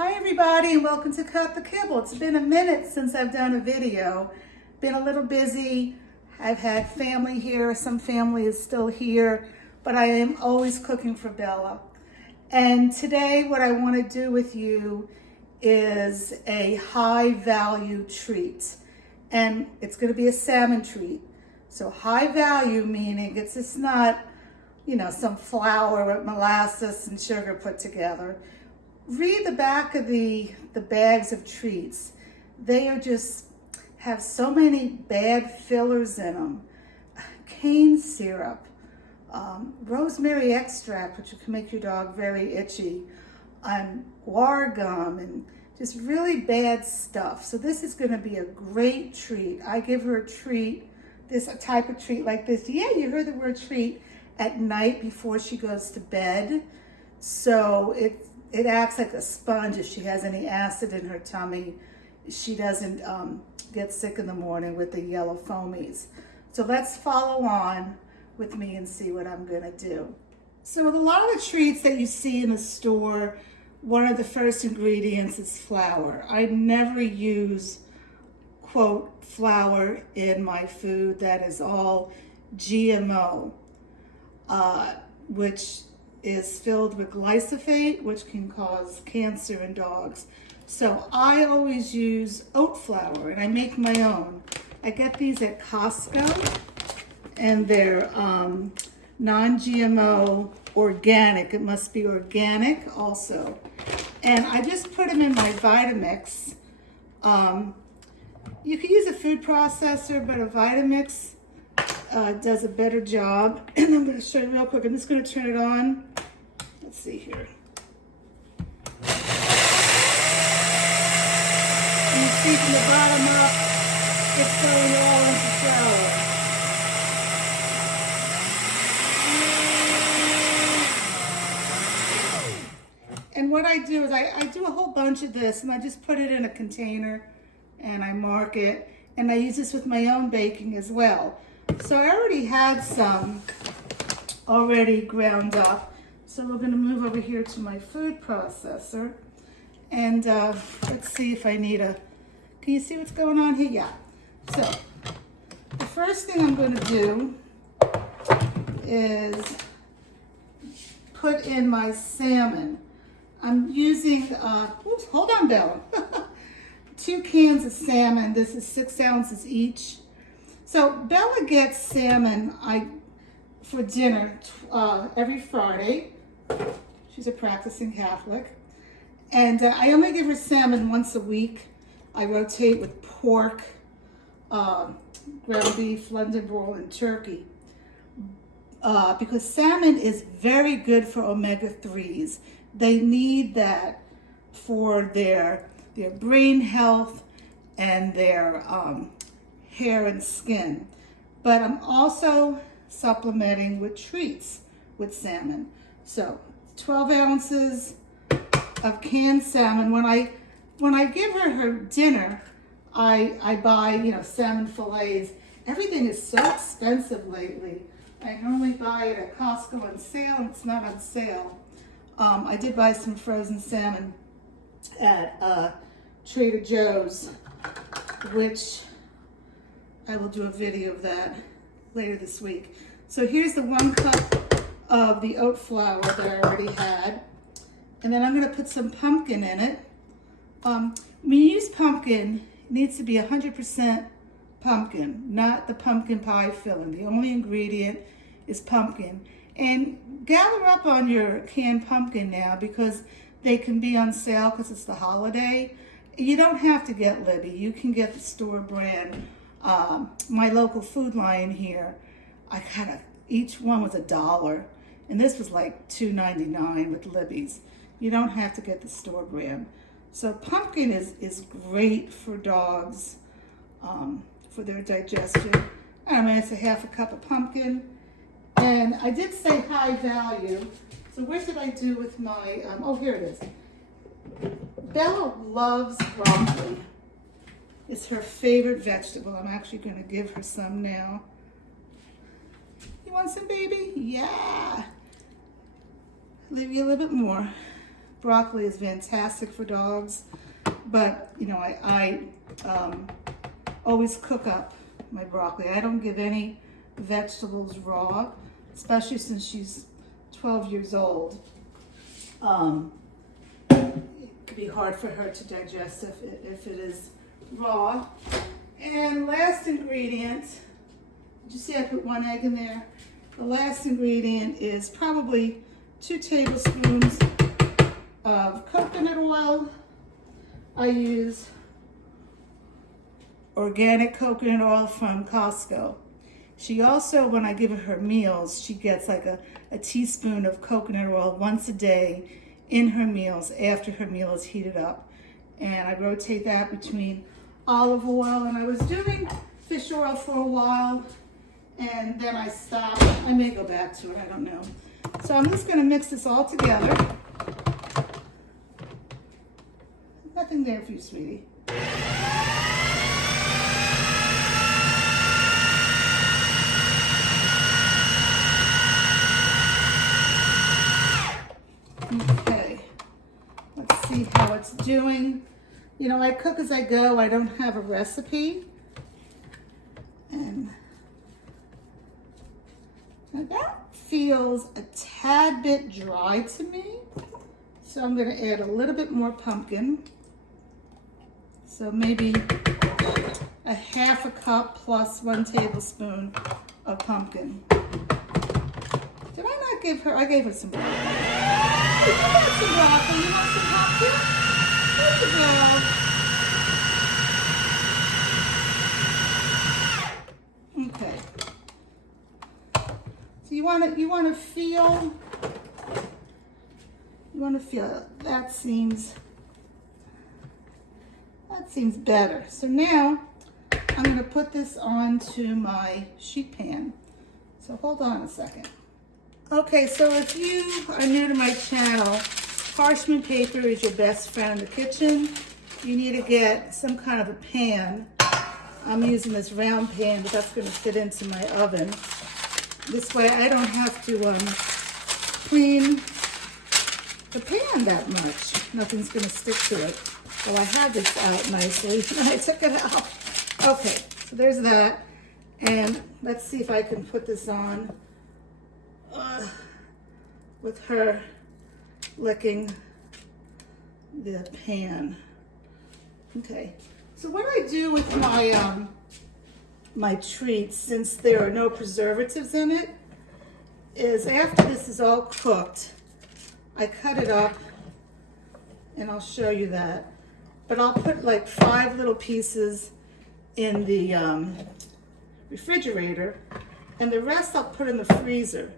Hi everybody and welcome to Cut the Kibble. It's been a minute since I've done a video. Been a little busy. I've had family here. Some family is still here, but I am always cooking for Bella. And today what I want to do with you is a high value treat. And it's going to be a salmon treat. So high value meaning it's just not, some flour with molasses and sugar put together. Read the back of the bags of treats. They are just have so many bad fillers in them. Cane syrup, rosemary extract, which can make your dog very itchy, guar gum, and just really bad stuff. So this is going to be a great treat. I give her a treat, a type of treat like this. Yeah, you heard the word treat, at night before she goes to bed. So it acts like a sponge. If she has any acid in her tummy, she doesn't get sick in the morning with the yellow foamies. So let's follow on with me and see what I'm gonna do. So with a lot of the treats that you see in the store, one of the first ingredients is flour. I never use, quote, flour in my food that is all GMO, which is filled with glyphosate, which can cause cancer in dogs. So I always use oat flour, and I make my own. I get these at Costco, and they're non-GMO, organic. It must be organic also. And I just put them in my Vitamix. You can use a food processor, but a Vitamix does a better job. And I'm going to show you real quick. I'm just going to turn it on. Let's see here. And you see from the bottom up, it's going all into flour. And what I do is I do a whole bunch of this, and I just put it in a container, and I mark it. And I use this with my own baking as well. So I already had some already ground up. So we're going to move over here to my food processor. And let's see if I need can you see what's going on here? Yeah. So the first thing I'm going to do is put in my salmon. I'm using, oops, hold on, Bella. 2 cans of salmon. This is 6 ounces each. So Bella gets salmon for dinner every Friday. She's a practicing Catholic. And I only give her salmon once a week. I rotate with pork, ground beef, London broil, and turkey. Because salmon is very good for omega-3s. They need that for their brain health and their hair and skin. But I'm also supplementing with treats with salmon. So 12 ounces of canned salmon. When I give her dinner, I buy, salmon fillets. Everything is so expensive lately. I normally buy it at Costco on sale, and it's not on sale. I did buy some frozen salmon at Trader Joe's, which I will do a video of that later this week. So here's the 1 cup of the oat flour that I already had. And then I'm going to put some pumpkin in it. When you use pumpkin, it needs to be 100% pumpkin, not the pumpkin pie filling. The only ingredient is pumpkin. And gather up on your canned pumpkin now, because they can be on sale because it's the holiday. You don't have to get Libby. You can get the store brand. My local Food Lion here, I got each one was $1, and this was like $2.99 with Libby's. You don't have to get the store brand. So pumpkin is great for dogs, for their digestion. I'm going to say 1/2 cup of pumpkin. And I did say high value. So what did I do with my, oh, here it is. Bella loves broccoli. It's her favorite vegetable. I'm actually going to give her some now. You want some, baby? Yeah. Leave you a little bit more. Broccoli is fantastic for dogs, but you know, I always cook up my broccoli. I don't give any vegetables raw, especially since she's 12 years old. It could be hard for her to digest if it is raw. And last ingredient, did you see I put 1 egg in there? The last ingredient is probably 2 tablespoons of coconut oil. I use organic coconut oil from Costco. She also, when I give her meals, she gets like a teaspoon of coconut oil once a day in her meals after her meal is heated up. And I rotate that between olive oil, and I was doing fish oil for a while, and then I stopped. I may go back to it, I don't know. So I'm just gonna mix this all together. Nothing there for you, sweetie. Okay, let's see how it's doing. You know, I cook as I go. I don't have a recipe. And now that feels a tad bit dry to me. So I'm going to add a little bit more pumpkin. So maybe a 1/2 cup plus 1 tablespoon of pumpkin. Did I not give her? I gave her some broccoli. You want some broccoli? You want some pumpkin? There you go. Okay. So you want to feel that seems better. So now I'm going to put this onto my sheet pan. So hold on a second. Okay, so if you are new to my channel, parchment paper is your best friend in the kitchen. You need to get some kind of a pan. I'm using this round pan, but that's going to fit into my oven. This way I don't have to clean the pan that much. Nothing's going to stick to it. Well, I had this out nicely and I took it out. Okay, so there's that. And let's see if I can put this on with her licking the pan. Okay, so what I do with my my treats, since there are no preservatives in it, is after this is all cooked, I cut it up, and I'll show you that. But I'll put like 5 little pieces in the refrigerator, and the rest I'll put in the freezer,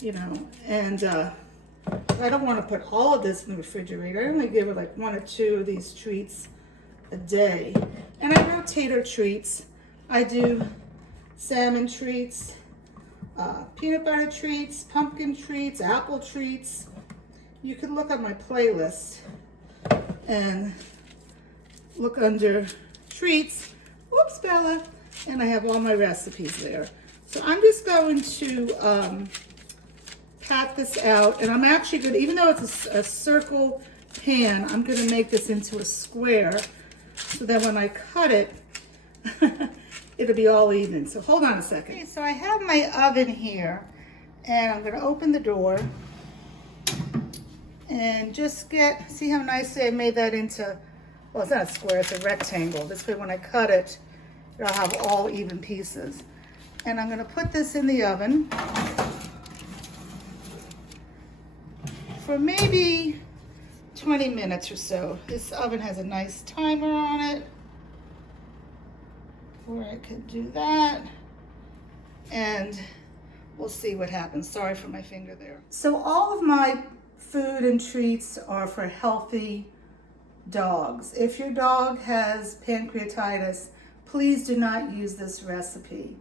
you know. And I don't want to put all of this in the refrigerator. I only give her like 1 or 2 of these treats a day. And I rotate her treats. I do salmon treats, peanut butter treats, pumpkin treats, apple treats. You can look at my playlist and look under treats. Whoops, Bella. And I have all my recipes there. So I'm just going to pat this out, and I'm actually going to, even though it's a circle pan, I'm going to make this into a square so that when I cut it, it'll be all even. So hold on a second. Okay, so I have my oven here, and I'm going to open the door and just see how nicely I made that into, well, it's not a square, it's a rectangle. This way when I cut it, it'll have all even pieces. And I'm going to put this in the oven for maybe 20 minutes or so. This oven has a nice timer on it where I could do that, and we'll see what happens. Sorry for my finger there. So all of my food and treats are for healthy dogs. If your dog has pancreatitis, please do not use this recipe.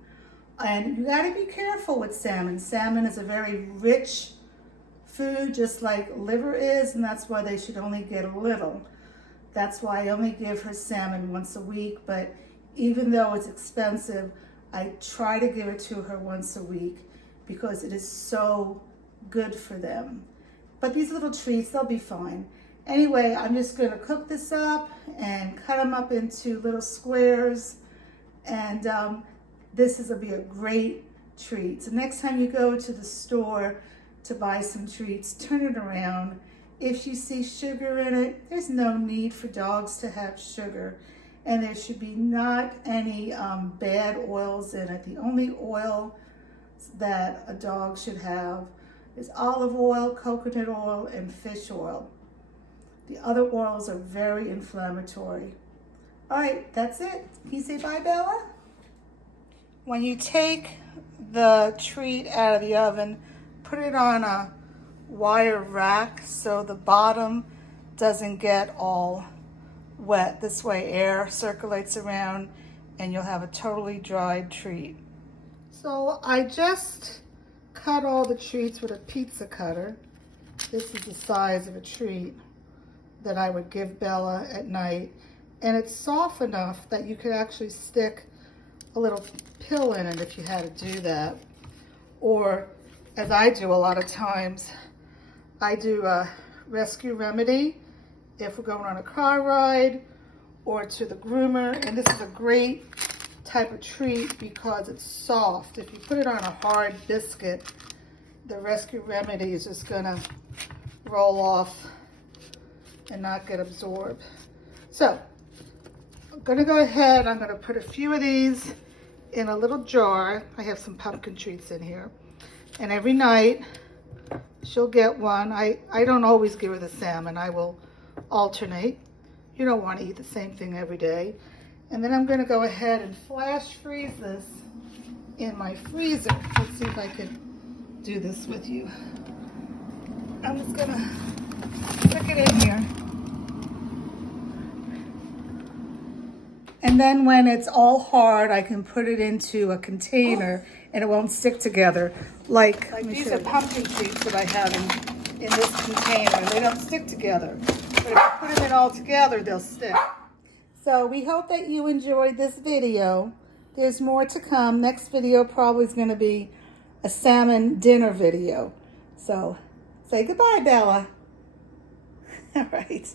And you gotta be careful with salmon. Salmon is a very rich food, just like liver is, and that's why they should only get a little. That's why I only give her salmon once a week, but even though it's expensive, I try to give it to her once a week because it is so good for them. But these little treats, they'll be fine. Anyway, I'm just gonna cook this up and cut them up into little squares. And this is gonna be a great treat. So next time you go to the store to buy some treats, turn it around. If you see sugar in it, there's no need for dogs to have sugar. And there should be not any bad oils in it. The only oil that a dog should have is olive oil, coconut oil, and fish oil. The other oils are very inflammatory. All right, that's it. Can you say bye, Bella? When you take the treat out of the oven, put it on a wire rack so the bottom doesn't get all wet. This way air circulates around and you'll have a totally dried treat. So I just cut all the treats with a pizza cutter. This is the size of a treat that I would give Bella at night. And it's soft enough that you could actually stick a little pill in it if you had to do that. Or, as I do a lot of times, I do a rescue remedy if we're going on a car ride or to the groomer. And this is a great type of treat because it's soft. If you put it on a hard biscuit, the rescue remedy is just gonna roll off and not get absorbed. So I'm gonna go ahead, I'm gonna put a few of these in a little jar. I have some pumpkin treats in here. And every night she'll get one. I don't always give her the salmon. I will alternate. You don't want to eat the same thing every day. And then I'm gonna go ahead and flash freeze this in my freezer. Let's see if I can do this with you. I'm just gonna stick it in here. And then when it's all hard, I can put it into a container and it won't stick together. Like these are pumpkin treats that I have in this container, and they don't stick together. But if I put them in all together, they'll stick. So we hope that you enjoyed this video. There's more to come. Next video probably is gonna be a salmon dinner video. So say goodbye, Bella. All right.